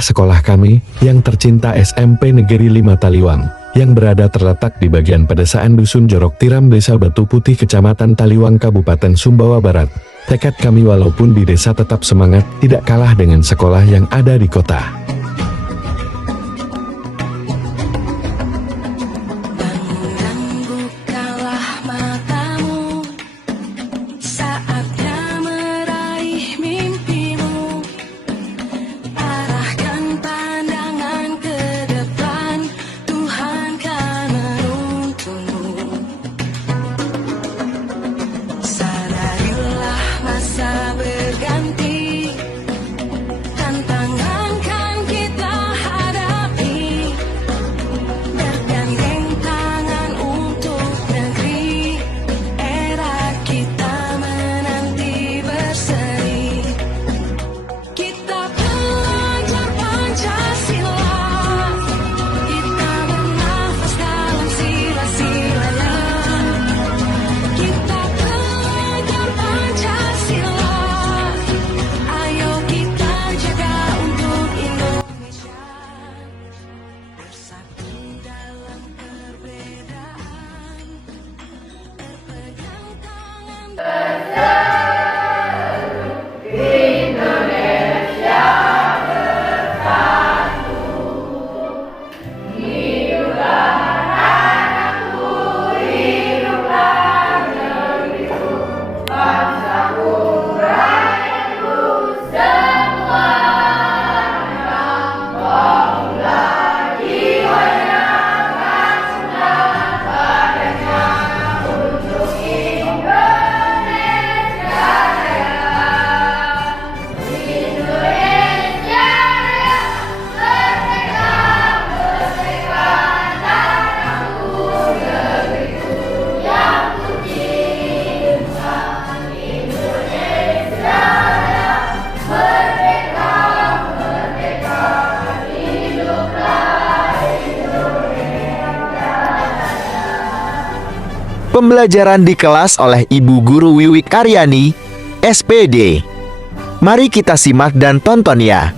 Inilah sekolah kami, yang tercinta SMP Negeri 5 Taliwang, yang berada terletak di bagian pedesaan Dusun Jorok Tiram Desa Batu Putih Kecamatan Taliwang Kabupaten Sumbawa Barat. Tekad kami walaupun di desa tetap semangat, tidak kalah dengan sekolah yang ada di kota. Pembelajaran di kelas oleh Ibu Guru Wiwik Aryani, SPD. Mari kita simak dan tonton ya.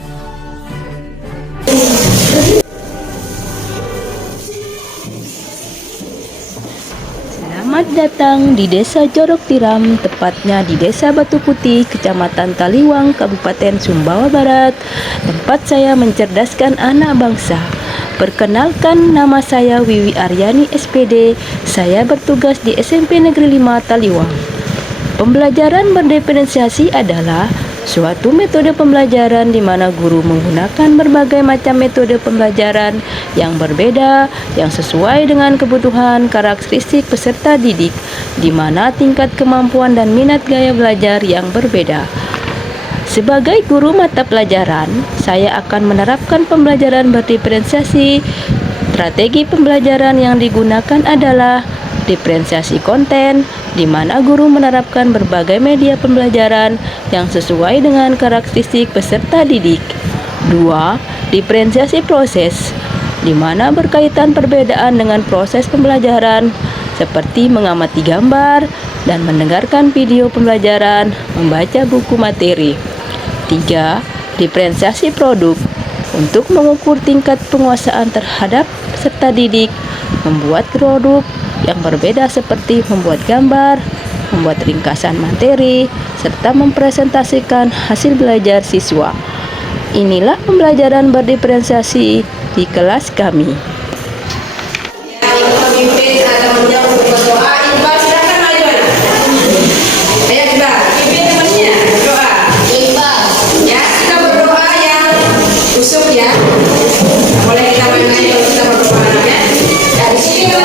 Selamat datang di Desa Jorok Tiram, tepatnya di Desa Batu Putih, Kecamatan Taliwang, Kabupaten Sumbawa Barat. Tempat saya mencerdaskan anak bangsa. Perkenalkan, nama saya Wiwi Aryani SPD. Saya bertugas di SMP Negeri 5 Taliwang. Pembelajaran berdiferensiasi adalah suatu metode pembelajaran di mana guru menggunakan berbagai macam metode pembelajaran yang berbeda, yang sesuai dengan kebutuhan karakteristik peserta didik, di mana tingkat kemampuan dan minat gaya belajar yang berbeda. Sebagai guru mata pelajaran, saya akan menerapkan pembelajaran berdiferensiasi. Strategi pembelajaran yang digunakan adalah diferensiasi konten, di mana guru menerapkan berbagai media pembelajaran yang sesuai dengan karakteristik peserta didik. 2. Diferensiasi proses, di mana berkaitan perbedaan dengan proses pembelajaran, seperti mengamati gambar dan mendengarkan video pembelajaran, membaca buku materi. 3. Diferensiasi produk, untuk mengukur tingkat penguasaan terhadap peserta didik, membuat produk yang berbeda seperti membuat gambar, membuat ringkasan materi, serta mempresentasikan hasil belajar siswa. Inilah pembelajaran berdiferensiasi di kelas kami. Boleh kita main-main kalau kita berdoa ya. Dari sini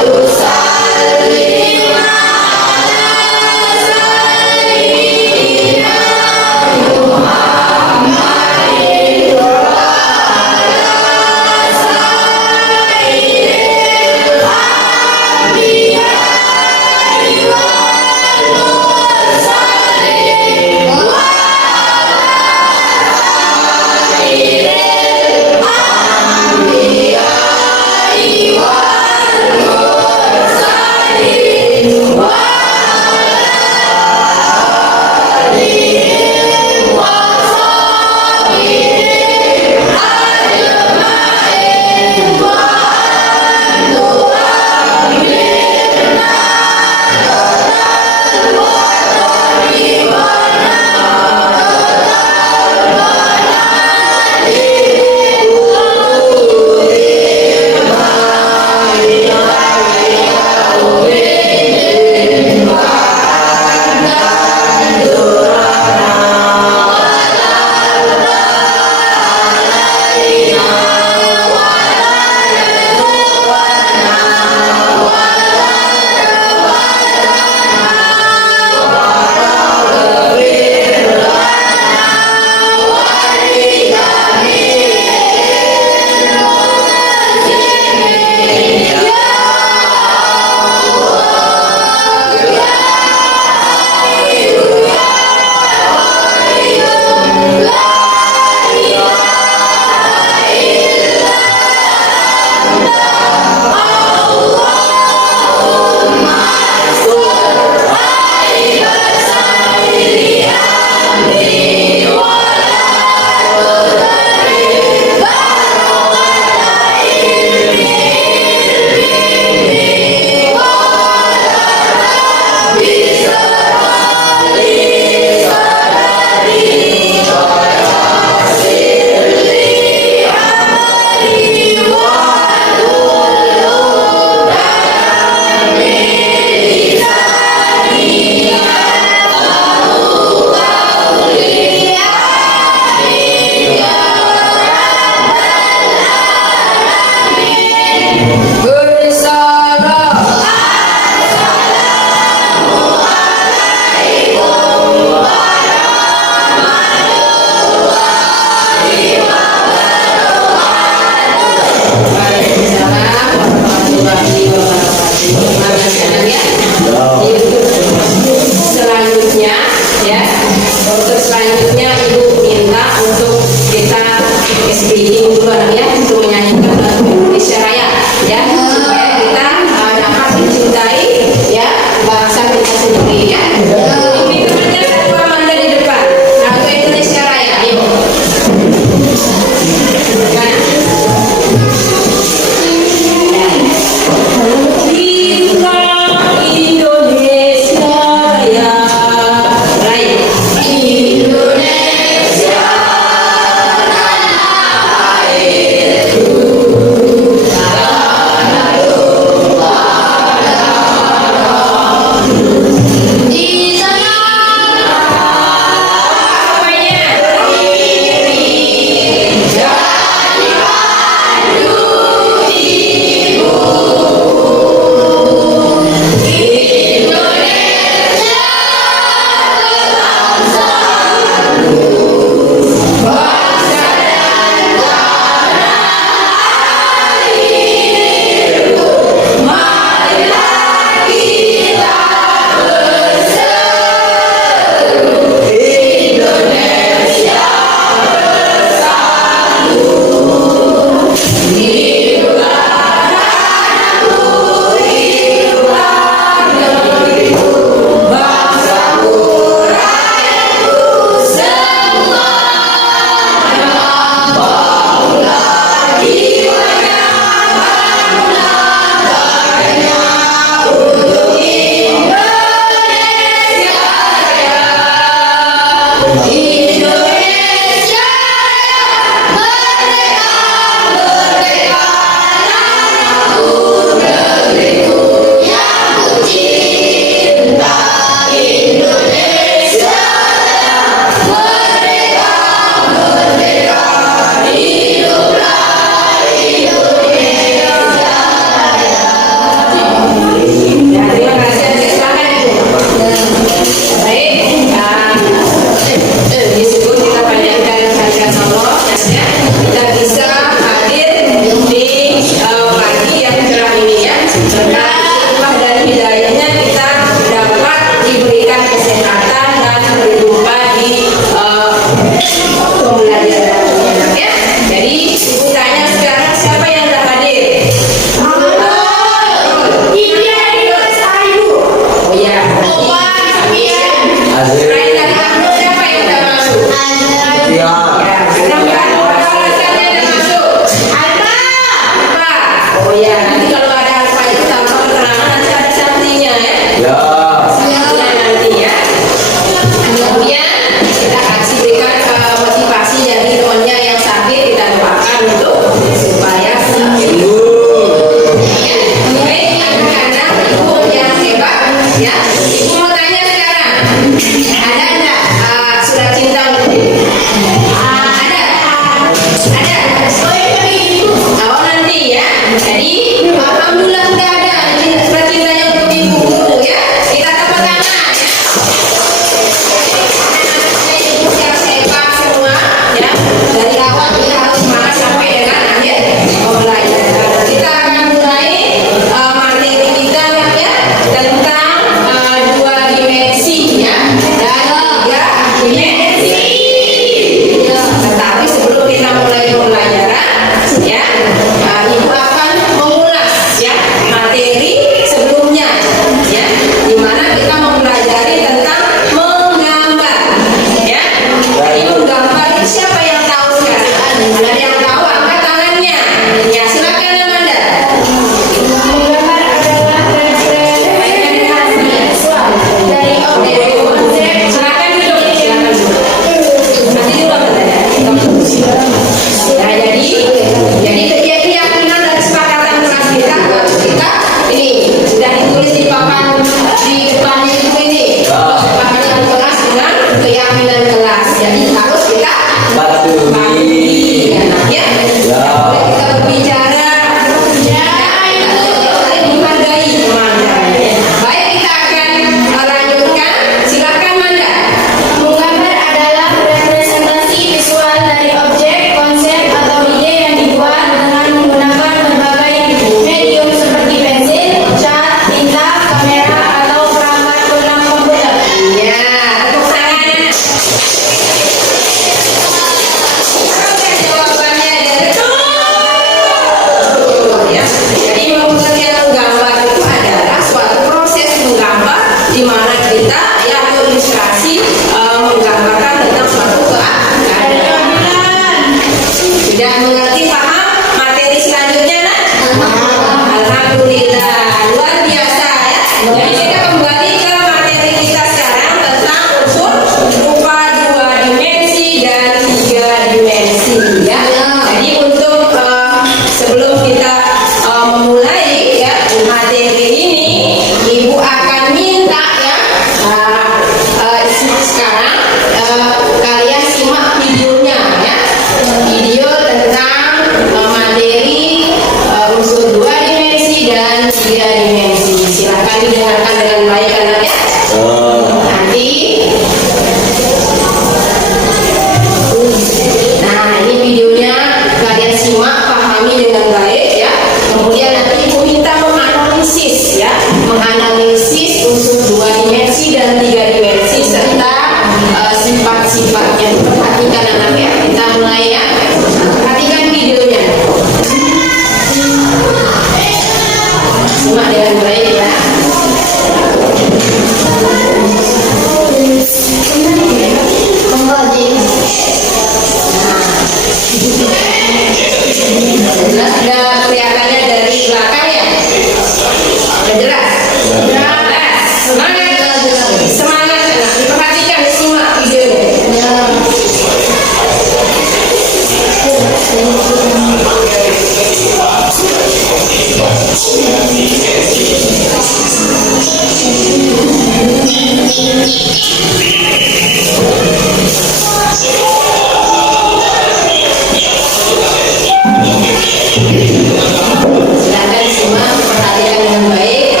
Silakan semua perhatikan dengan baik.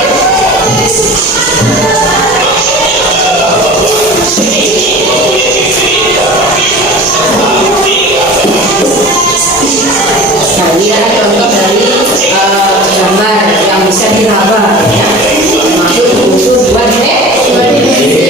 Nah, ini adalah contoh dari gambar yang bisa diraba, ya. Masuk unsur dua dimensi.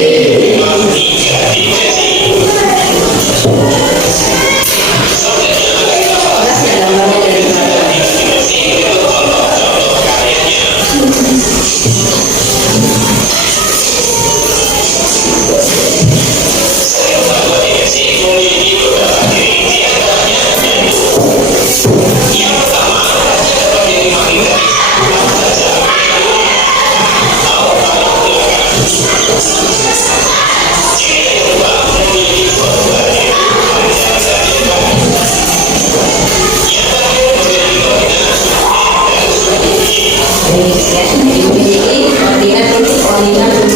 Ini koordinat untuk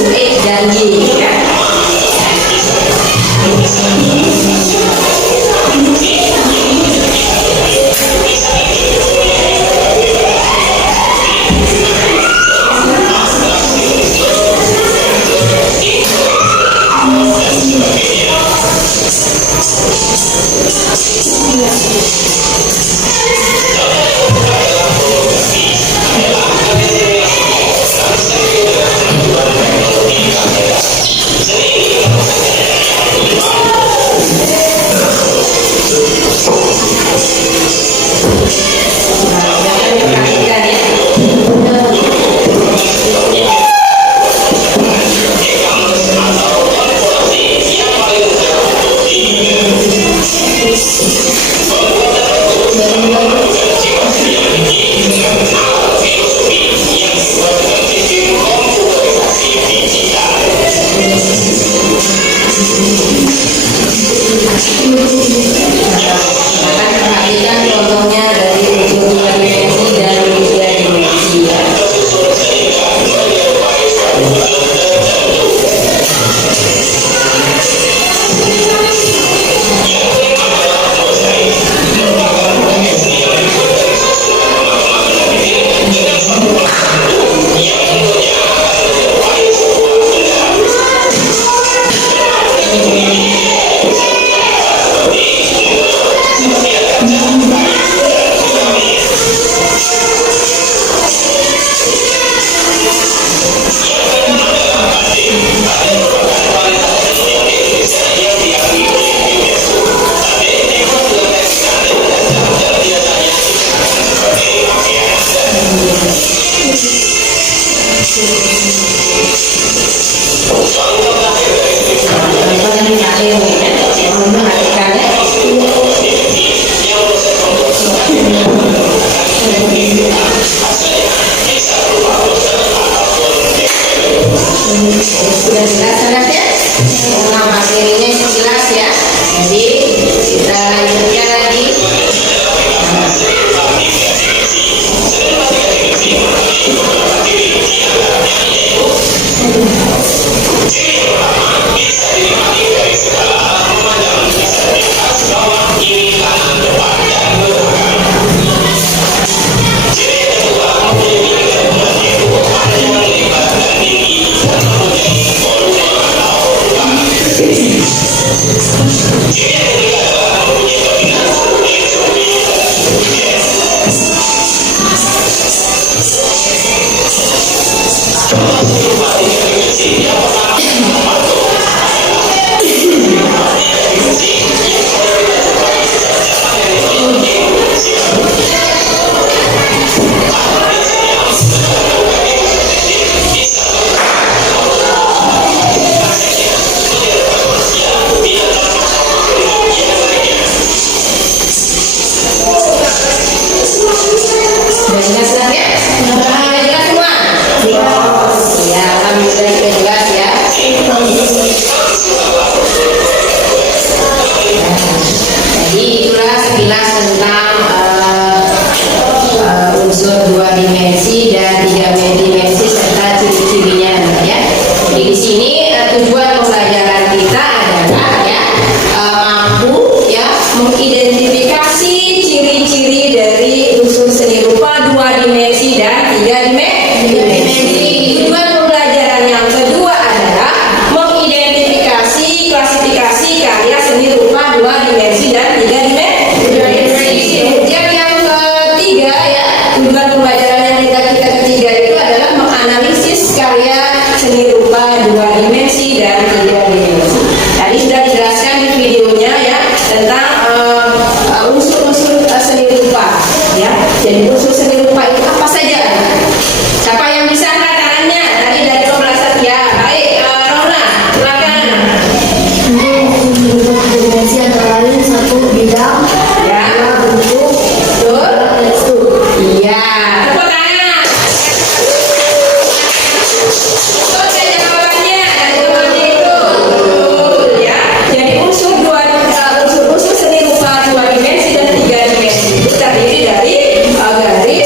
X dan Y, ya. Perhatikan, ya. Silakan perhatikan contohnya dari unsur dua dimensi dan tiga dimensi, ya. Sudah jelas anaknya? Nah, materinya itu jelas, ya. Jadi kita lanjutkan lagi. Sudah jelas ya? Sudah jelas semua? Ya, alhamdulillah sudah jelas, ya. Jadi itulah sekilas tentang unsur dua dimensi dan tiga dimensi serta ciri-cirinya, ya. Jadi di sini tujuan pembelajaran kita adalah, ya, mampu, ya, mengidentifikasi ciri-ciri dari unsur seni rupa dua dimensi dan tiga dimensi. Tujuan pembelajaran yang kedua adalah mengidentifikasi klasifikasi karya seni rupa dua dimensi dan tiga dimensi. Kemudian yang ketiga ya, tujuan pembelajaran yang kita ketiga itu adalah menganalisis karya seni rupa dua dimensi dan tiga dimensi. Tadi sudah dijelaskan di videonya ya tentang unsur-unsur seni rupa ya. Jadi unsur seni rupa itu apa saja? Siapa yang bisa angkat tangannya? Dari pembahasan ya. Baik, Rona, silakan. Dimensi antara lain satu bidang, Ya, dua bentuk, betul. tekstur. Iya, tepuk tangan. Betul saja jawabannya. Jawabannya itu betul ya. Jadi unsur seni rupa dua dimensi dan tiga dimensi itu terdiri dari garis,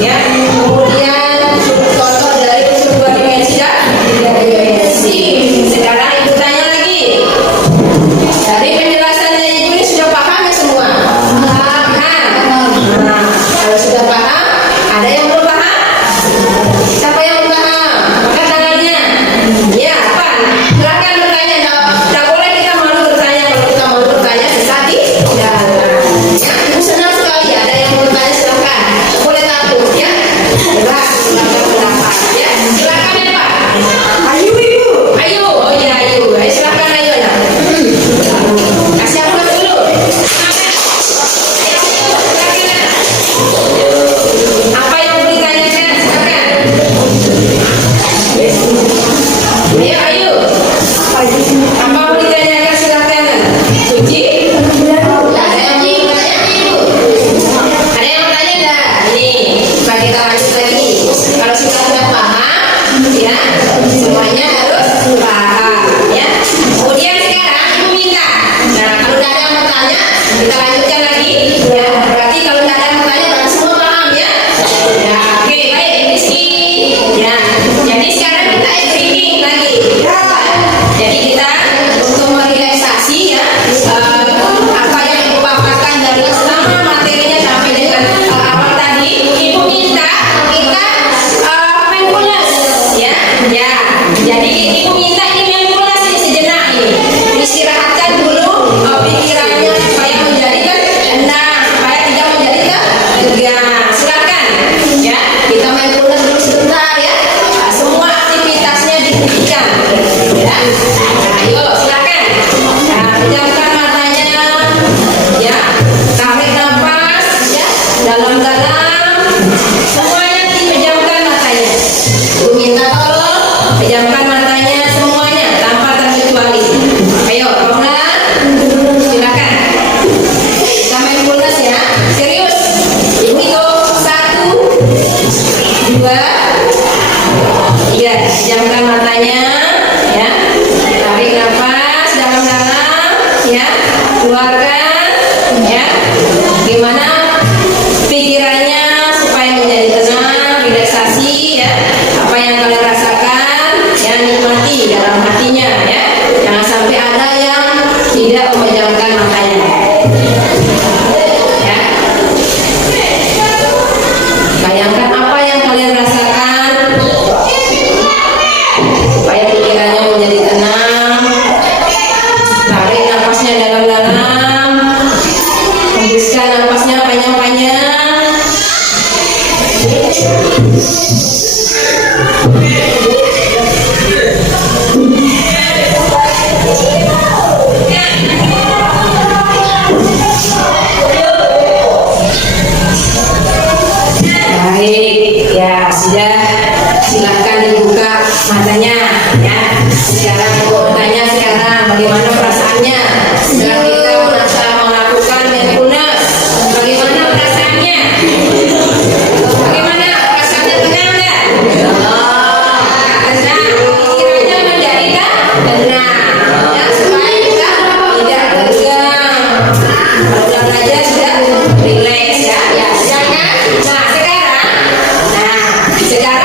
Ya, kemudian contoh dari unsur dua dimensi dan tiga dimensi. Sekarang ibu tanya lagi. Dari penjelasannya ibu ini sudah paham ya semua? Paham. Nah, kalau sudah paham, ada yang belum paham? Siapa yang belum paham? Angkat tangannya. Ya, apa? Silakan bertanya. Tidak boleh kita malu bertanya. Kalau kita malu bertanya, sesat di jalan. Ya, ibu senang sekali. Ada yang mau bertanya, silakan. Boleh takut ya. Bebas, silakan pendapat. Ya, silakan ya Pak. Ayo ibu. Ayo, oh iya ayo. Ayo silakan ayo ya. Kasih ampun dulu. Apa yang mau ditanyakan? Silakan. Ayo, ayo. Apa mau ditanyakan? Silakan. Suci? Ada yang mau bertanya, Ibu? Ada yang mau tanya enggak? Ini, Pak, kita lanjut lagi. Kalau sudah paham, ya, semuanya harus paham, ya. Kemudian sekarang Ibu minta. Nah, kalau tidak ada yang mau tanya, kita lanjutkan lagi. Ya, berarti kalau tidak ada yang mau tanya, berarti semua paham, ya. Ya, oke, baik, Rizky. Ya, jadi sekarang kita breathing lagi. Jadi kita untuk merelaksasi ya apa yang Ibu paparkan dari selama materinya sampai dengan awal tadi, Ibu minta kita mindfulness ya. Ya. Jadi Ibu minta ini mindfulness sejenak ini. Istirahatkan dulu pikirannya supaya menjadi tenang, supaya tidak menjadi tegang. Silakan ya. Kita mindfulness dulu sebentar ya. Semua aktivitasnya dihentikan ya. Ayo silakan. Nah, pejamkan matanya ya. Tarik nafas ya. Dalam-dalam. Semuanya dipejamkan matanya. Ibu minta tolong pejamkan matanya semuanya tanpa terkecuali. Ayo, Rona. Silakan. Kita mindfulness ya. Serius. Ibu hitung 1, 2, 3. Pejamkan matanya ya. Tarik nafas dalam-dalam ya. Keluarkan ya. Gimana pikirannya supaya menjadi tenang, relaksasi ya. Apa yang kalian rasakan ya, nikmati dalam hatinya ya. Jangan sampai ada yang tidak memejamkan matanya. Ya. Bayangkan apa yang kalian rasakan supaya pikirannya menjadi tenang. Tarik nafasnya dalam-dalam. Hembuskan nafasnya panjang-panjang. Baik, ya sudah. Silakan dibuka matanya ya. Sekarang mau tanya bagaimana perasaannya setelah kita melakukan mindfulness. Bagaimana perasaannya? Bagaimana perasaannya, tenang enggak? Tenang. Pikirannya menjadi tenang ya, supaya kita tidak tegang. Kalau sudah belajar sudah relax ya. Ya, jangan. Nah, sekarang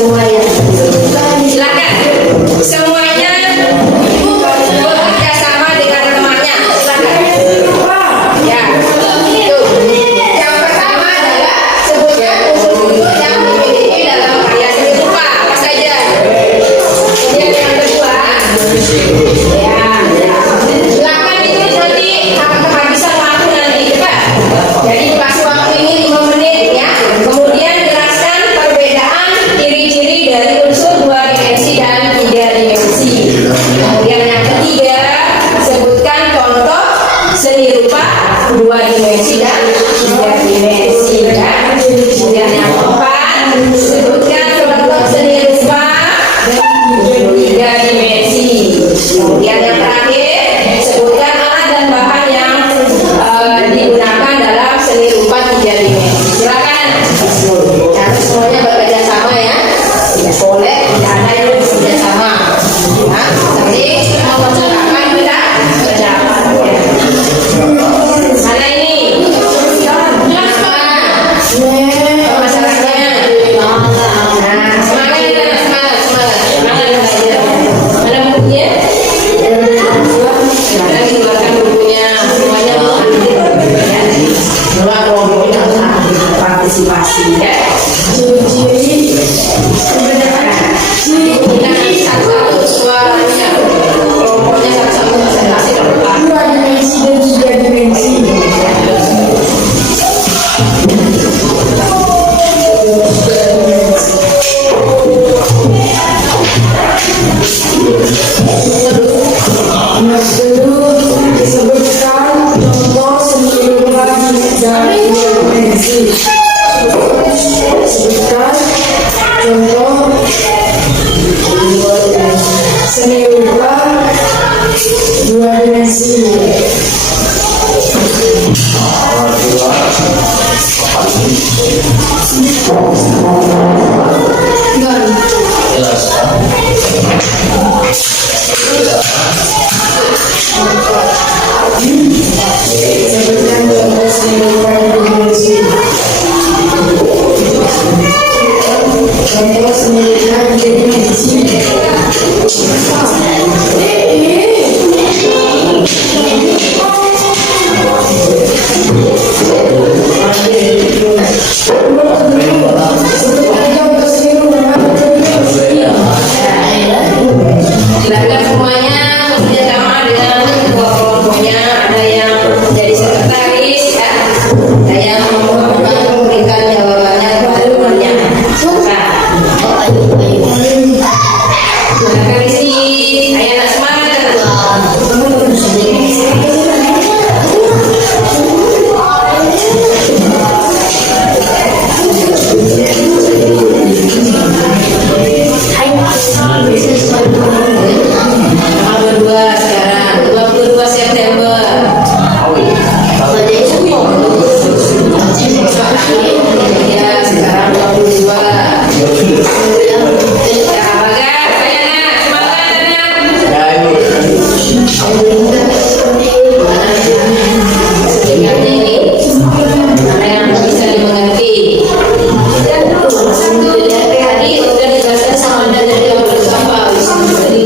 semuanya. Silakan. Semuanya bekerja sama dengan temannya. Silakan. Ya. Itu. Yang pertama adalah sebutkan unsur-unsur yang dimiliki dalam karya seni rupa. Apa saja? Kemudian yang kedua, ya. Silakan itu nanti akan kehabisan waktu nanti, cepat. Jadi pas waktu ini 5 menit ya. Kemudian jelaskan perbedaan ciri-ciri dari unsur 2 dimensi dan 3 dimensi. Kemudian yang ketiga, sebutkan contoh seni rupa 2 dimensi dan 3 dimensi ya. Kemudian yang keempat, sebutkan contoh seni rupa 3 dimensi. Kemudian yang terakhir, sebutkan alat dan bahan yang digunakan dalam seni rupa 3 dimensi. Silakan. Nanti semuanya bekerja sama ya. Tidak boleh tidak ada yang bekerja sama. Nah, tapi mempersilakan kita pendapat. Mana ini? Masalahnya. Nah, semangat kita, semangat. Mana belajar? Mana bukunya? Mana dikeluarkan bukunya? Semuanya mau ambil ya. Semua kelompoknya harus ambil partisipasi ya. Kita nanti satu-satu suaranya. Kelompoknya satu-satu presentasi ke depan. 2 dimensi dan 3 dimensi. Yang kedua, disebutkan contoh seni rupa 3 dimensi. Sebutkan contoh seni rupa 2 dimensi. Sebutkan contoh seni rupa 2 dimensi. Contoh seni rupa 3 dimensi. Silakan semuanya bekerja sama dengan ketua kelompoknya. Ada yang menjadi sekretaris ya. Ada yang memberikan jawabannya kepada temannya. Silakan isi. Ayo anak semangat. Tanggal 22 sekarang, 22 September. Ya, sekarang 22. Ya, Bagas, ayo nak, semangat anak. Ingatnya ini, mana yang bisa dimengerti. Tadi udah dijelaskan sama Anda dari awal sampai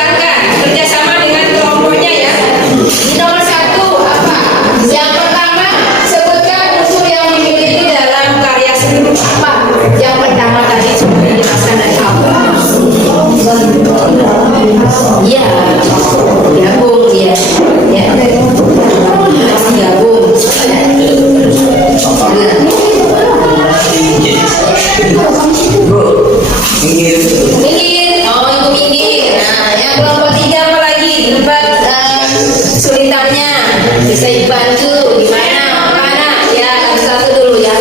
dan kerjasama dengan kelompoknya ya. Nomor 1 apa? Yang pertama, sebutkan unsur yang dimiliki dalam karya seni rupa apa? Yang pertama tadi sudah dijelaskan dari awal. Ya, gabung ya. Ya. Gabung. Minggir. Oh, itu minggir. Nah, yang kelompok 3 apa lagi? Tempat kesulitannya bisa dibantu. Gimana? Mana? Ya, satu dulu ya.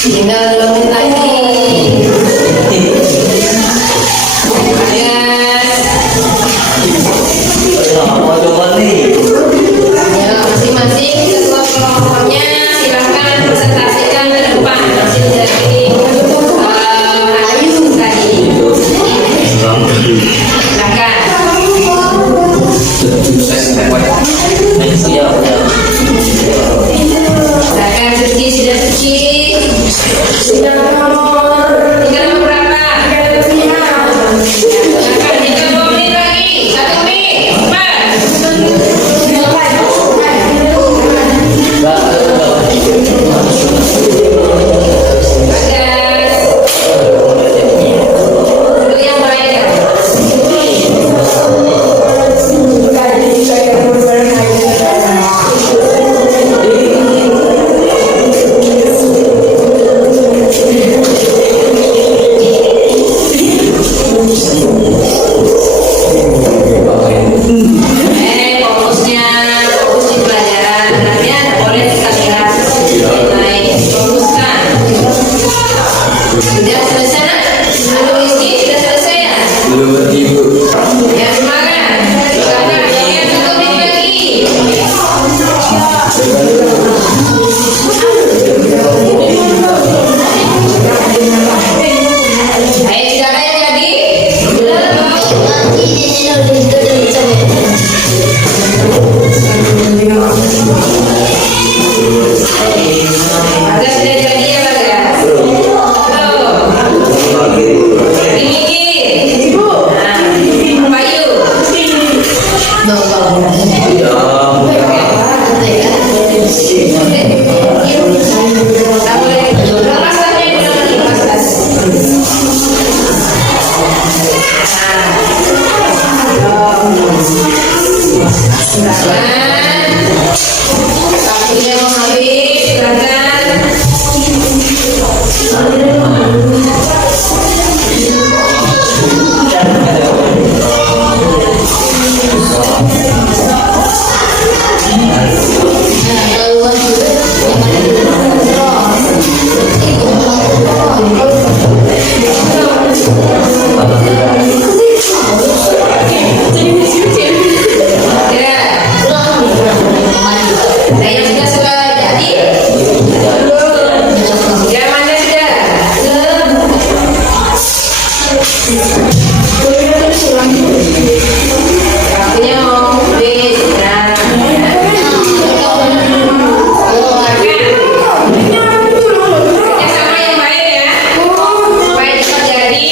Tinggal 2 menit lagi. Ya, masing-masing ketua kelompoknya silakan presentasikan ke depan hasil dari analisis tadi. Silakan. Silakan cuci, sudah cuci. Tinggal nomor berapa? Silakan, tinggal 2 menit lagi. 1 menit. Cepat. Fokusnya fokus di pelajaran. Nanti ada boleh kita lihat nilai fokuskan. Sudah selesai nak? Aduh ini sudah selesai ya? Ya semangat. Silakan yang 1 menit lagi. Ayo tidak ada yang jadi? Ada sudah jadi ya Bagas? Ini Bayu. Tak boleh. Lepas tasnya itu lepas tas. Silakan. Waktunya mau habis, silakan. Kerjasama yang baik ya, supaya cepat jadi.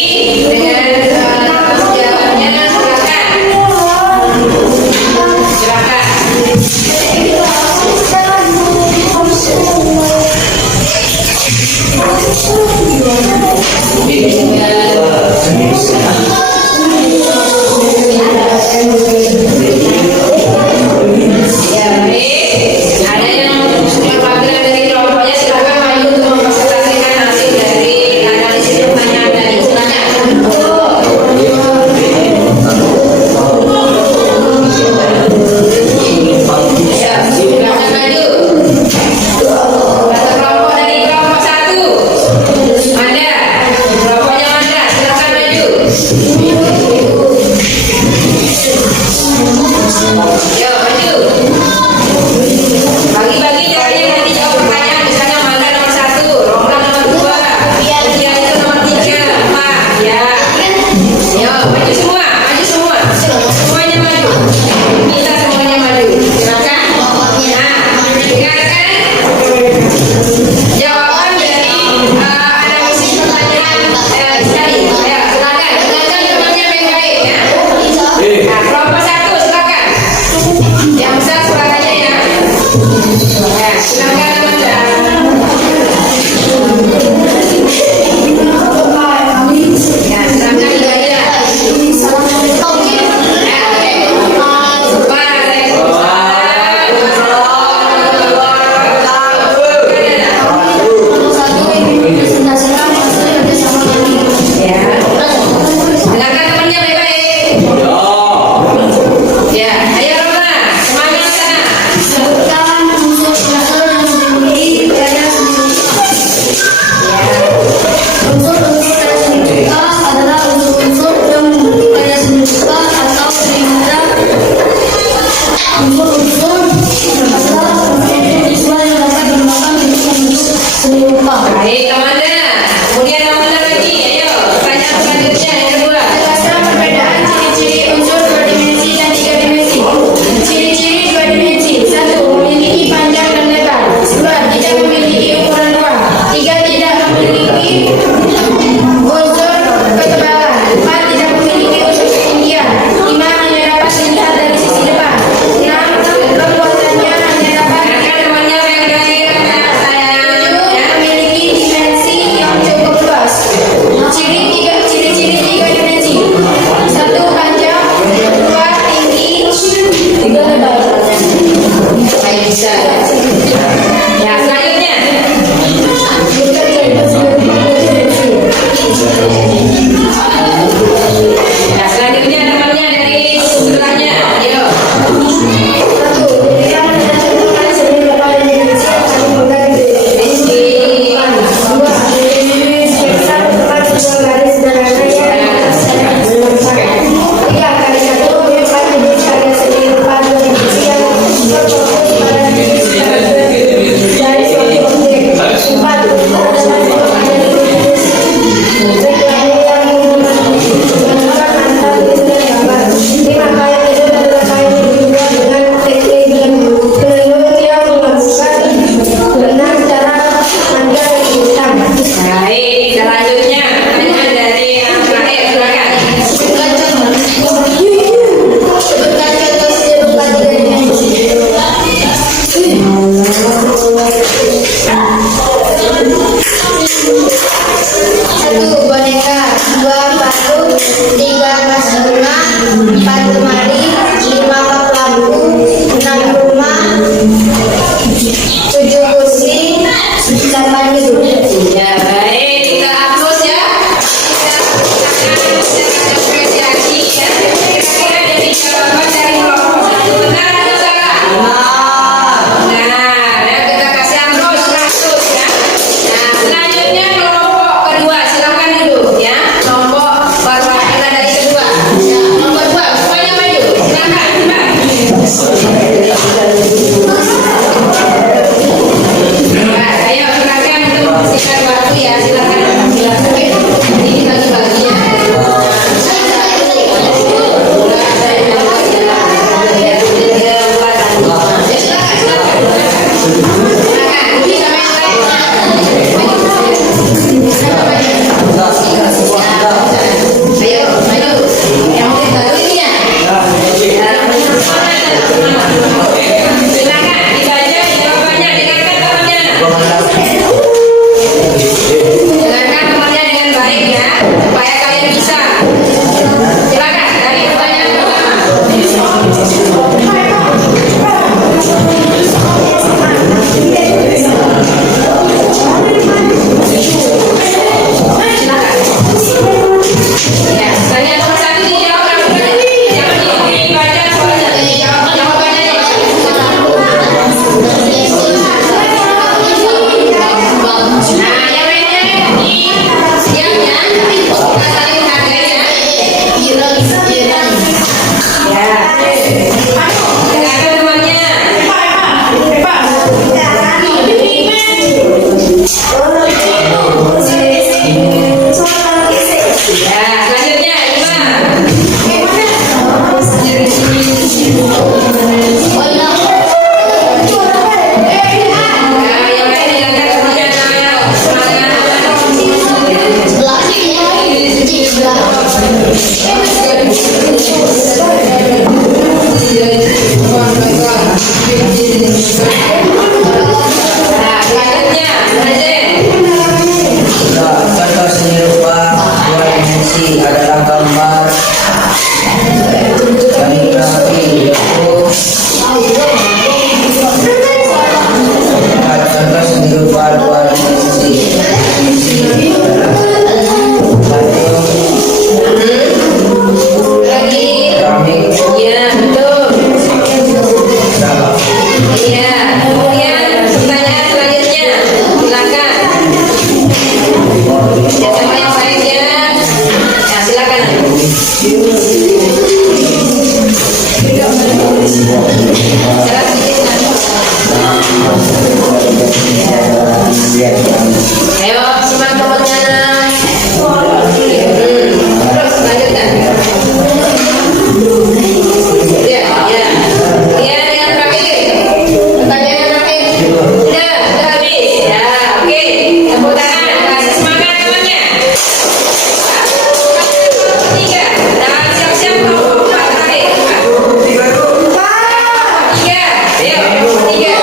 1 boneka, 2 batu, 3 vas bunga, 4 lemari, 5 kap lampu, 6 rumah, 7 kursi, 8 gedung. Ya, baik, kita hapus ya. Kita apresiasi ya. Kira-kira dari jawaban dari kelompok satu benar atau salah? Benar. Ya, kita kasih hapus 100 ya. Nah, selanjutnya kelompok kedua, silakan duduk ya. Kelompok perwakilan dari kedua. Kelompok 2, semuanya maju. Silakan, Mbak. Nah, ayo silakan untuk membersihkan waktu ya, silakan. Ini bagi-baginya. Ayo, maju. Yang baru ini ya. Silakan dibaca jawabannya, dengarkan temannya. Dengarkan temannya dengan baik ya, supaya kalian bisa. Silakan dari pertanyaan pertama. Ya, pertanyaan nomor 1 dijawab langsung aja. Jangan dibaca soalnya. Dijawab jawabannya aja. Nah, yang lainnya siap ya? Kita saling menghargai ya. Ya. Dengarkan temannya. Ya, selanjutnya Nah, yang lain dengarkan temannya. Nah, selanjutnya Contoh seni rupa dua dimensi adalah gambar kaligrafi yaitu contoh seni rupa dua dimensi lagi. keramik Iya, betul. dalam Iya, kemudian pertanyaan selanjutnya, silakan. Ya, sama yang baik ya. Ya, silakan. Jelas sedikit kan? Ayo, simak temannya. Terus lanjutkan. Ya, ya. Kemudian yang terakhir. Pertanyaan yang terakhir. Sudah habis. Ya, oke. Tepuk tangan, kasih semangat temannya. 3 dan siap-siap kelompok 4 terakhir. 3. Ayo, 3.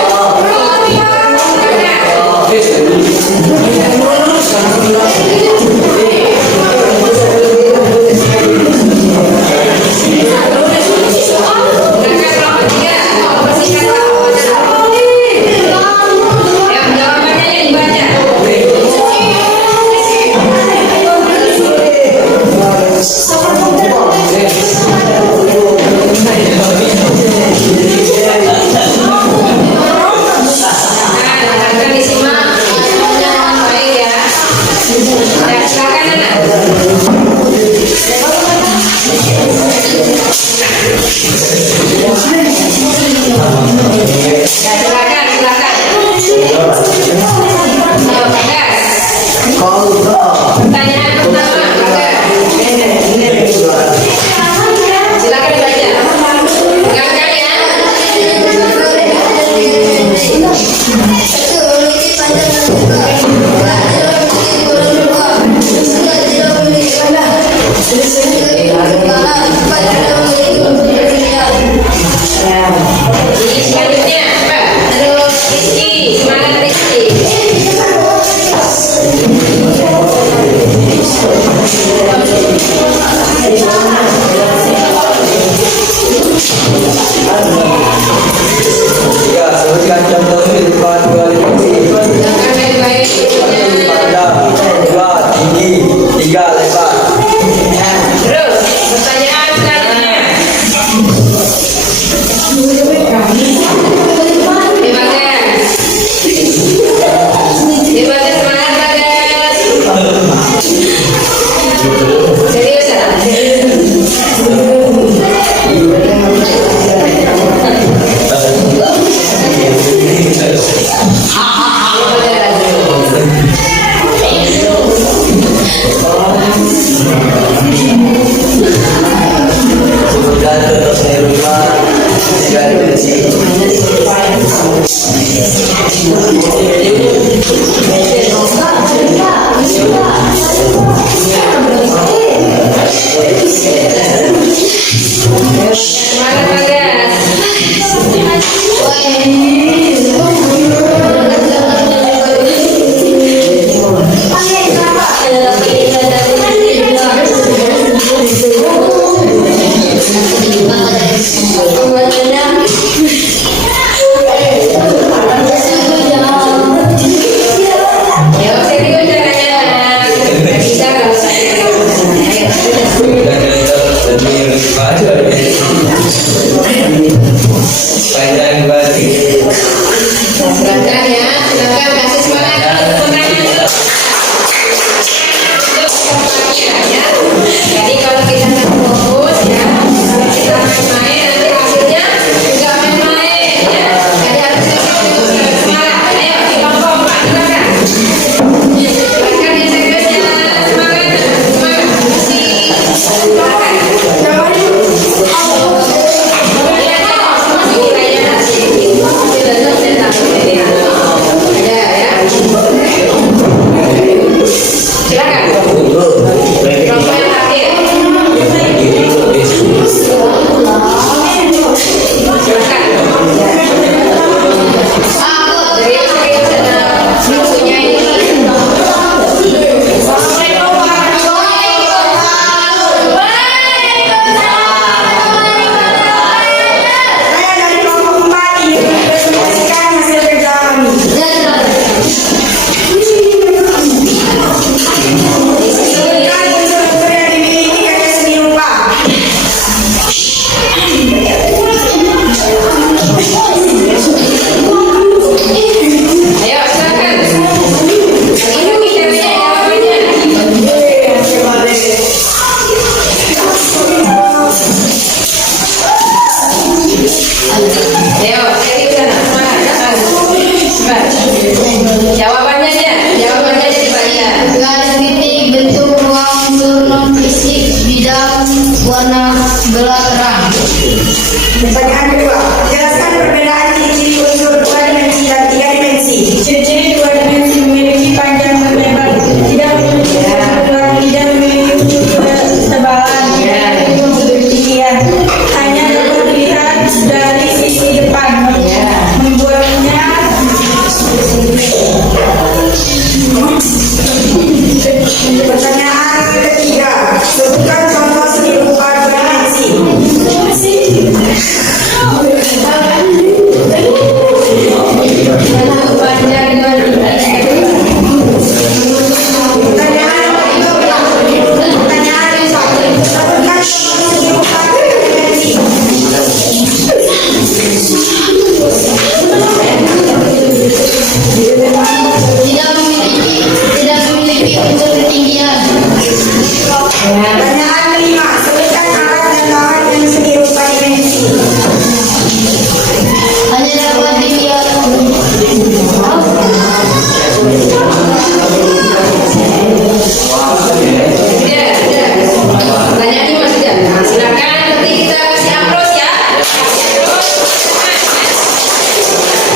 Selanjutnya, terus Rizky, semangat Rizky. Silakan ya, silakan kasih semangat pertanyaan. Ya. Jadi kalau kita nggak fokus ya, kalau kita main-main nanti hasilnya juga main-main ya. Jadi harus semangat. Ayo di kelompok Pak, silakan. Silakan yang sekretarisnya semangat, semangat. Silakan. Kelompok yang terakhir. Silakan. Dari maksudnya ini. Saya dari kelompok 4 ingin mempresentasikan hasil kerja kami. Sebutkan unsur-unsur yang dimiliki karya seni rupa. Ayo silakan. Ini bicaranya jawabannya. Ayo, cari ke sana. Semangat. Jawabannya aja. Jawabannya aja dibaca. Garis titik bentuk ruang unsur non fisik bidang warna gelap terang. Pertanyaan kedua, jelaskan perbedaan ciri-ciri unsur 2 dimensi dan 3 dimensi. Ciri-ciri 2 dimensi memiliki panjang dan lebar, tidak memiliki ukuran, tidak memiliki unsur ketebalan, tidak memiliki unsur ketinggian. Hanya dapat dilihat dari sisi depan. Membuatnya pertanyaan ketiga, sebutkan contoh seni rupa 2 dimensi. Tidak memiliki unsur ketinggian. Pertanyaan kelima, sebutkan alat dan bahan yang seni rupa dimensi. Hanya dapat dilihat. Pertanyaan ini masih ada. Nah, silakan nanti kita kasih apros ya.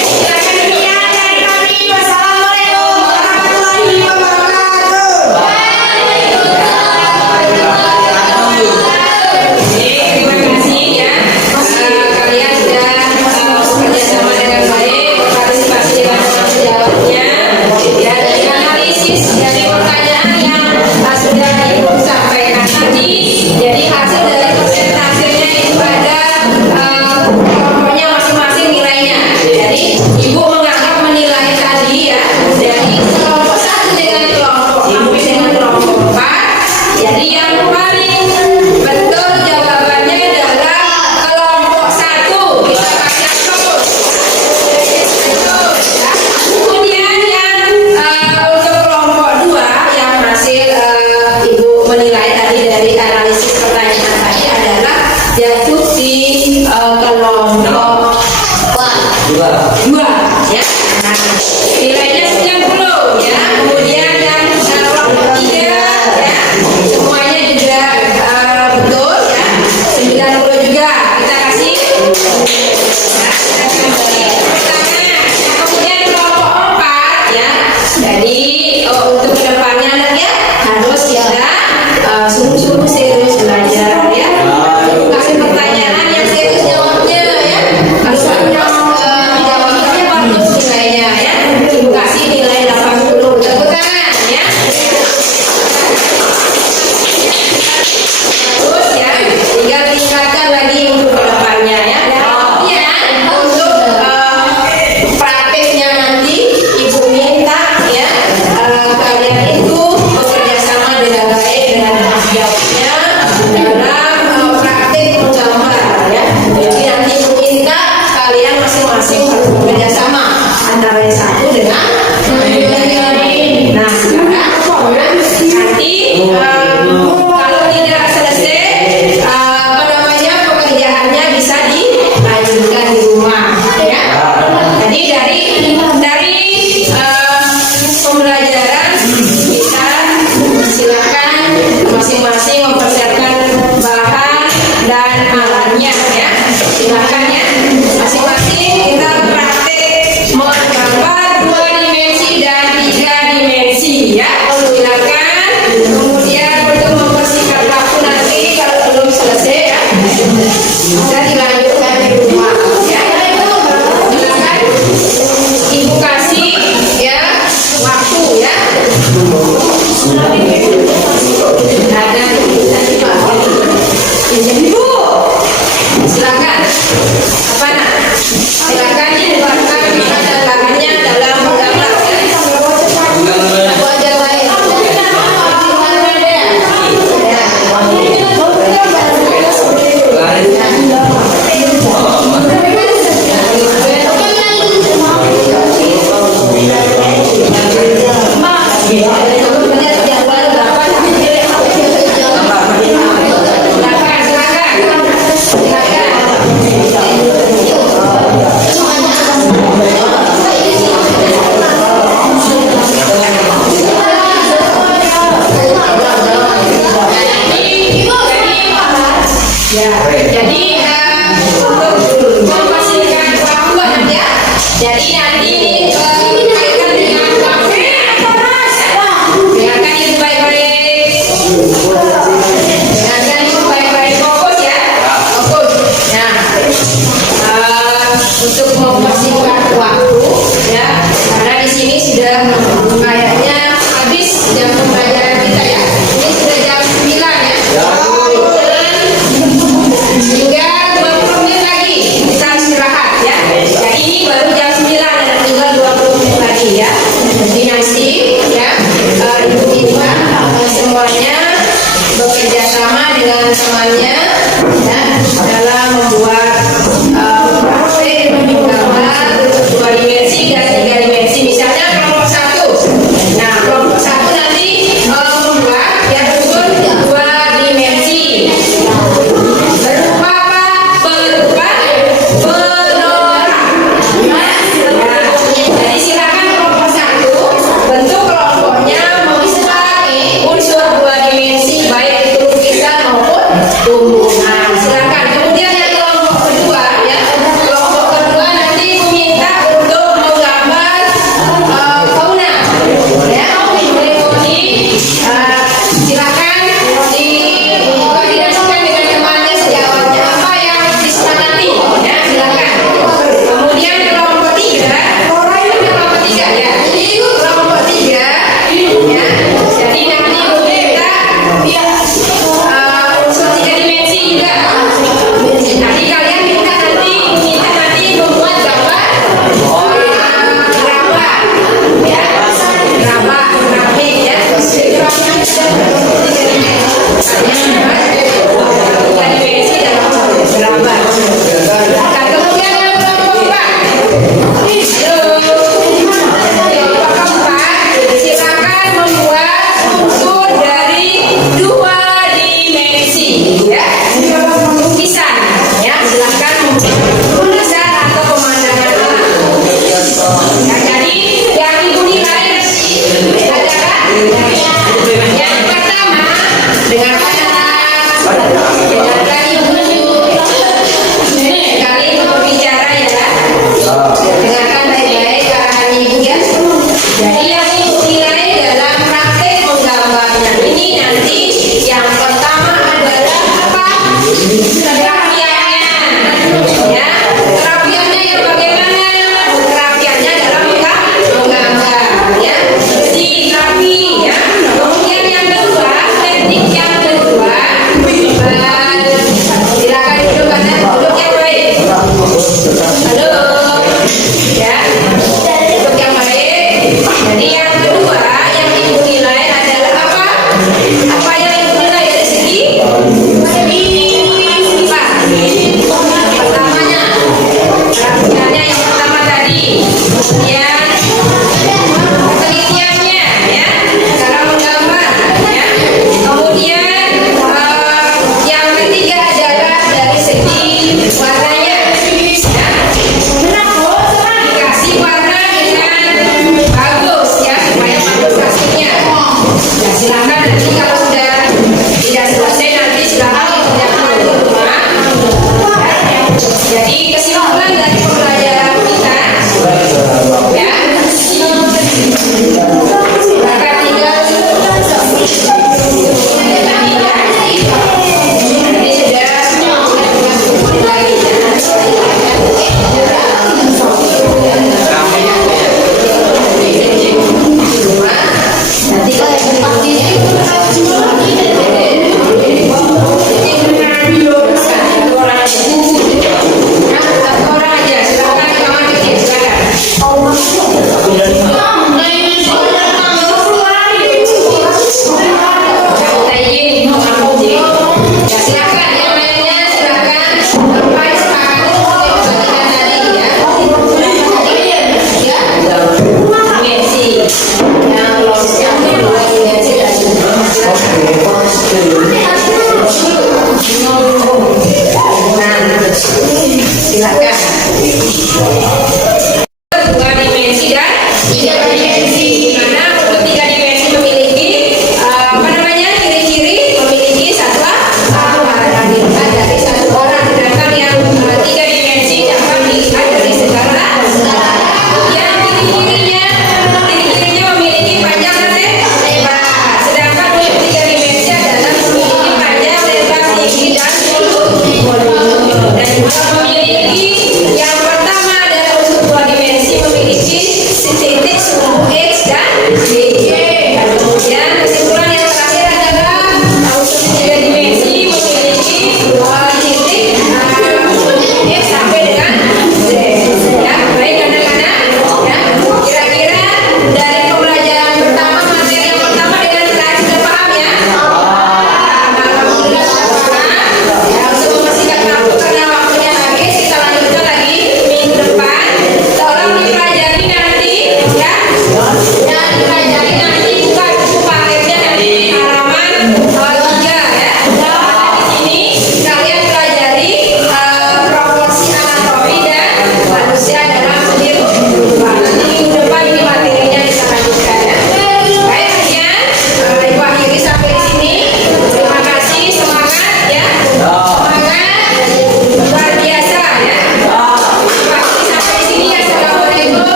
Silakan dulu. Wassalamualaikum warahmatullahi wabarakatuh. Terima kasih ya. Kalian sudah bekerja sama dengan baik, berpartisipasi dalam mengambil jawabnya. Ya, dari analisis dari pertanyaan yang sudah Ibu sampaikan tadi. Jadi hasil dari persentasenya itu ada kelompoknya masing-masing nilainya. Jadi Ibu menganggap menilai tadi ya dari kelompok 1 dengan kelompok sampai dengan kelompok 4. Jadi yang paling betul jawabannya adalah kelompok 1. Kita kasih applaus. Betul, ya. Kemudian yang untuk kelompok 2 Jadi untuk kedepannya anak ya harus kita sungguh-sungguh serius belajar ya. Kasih pertanyaan yang serius jawabnya ya. Harus jawabnya bagus nilainya ya. Ibu kasih nilai 80. Tepuk tangan ya. Terus ya, tinggal tingkatkan lagi untuk kedepannya ya. Kemudian untuk prakteknya nanti ibu minta ya kalian itu bekerja sama dengan baik dengan tanggung jawab.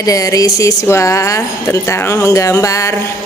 dari siswa tentang menggambar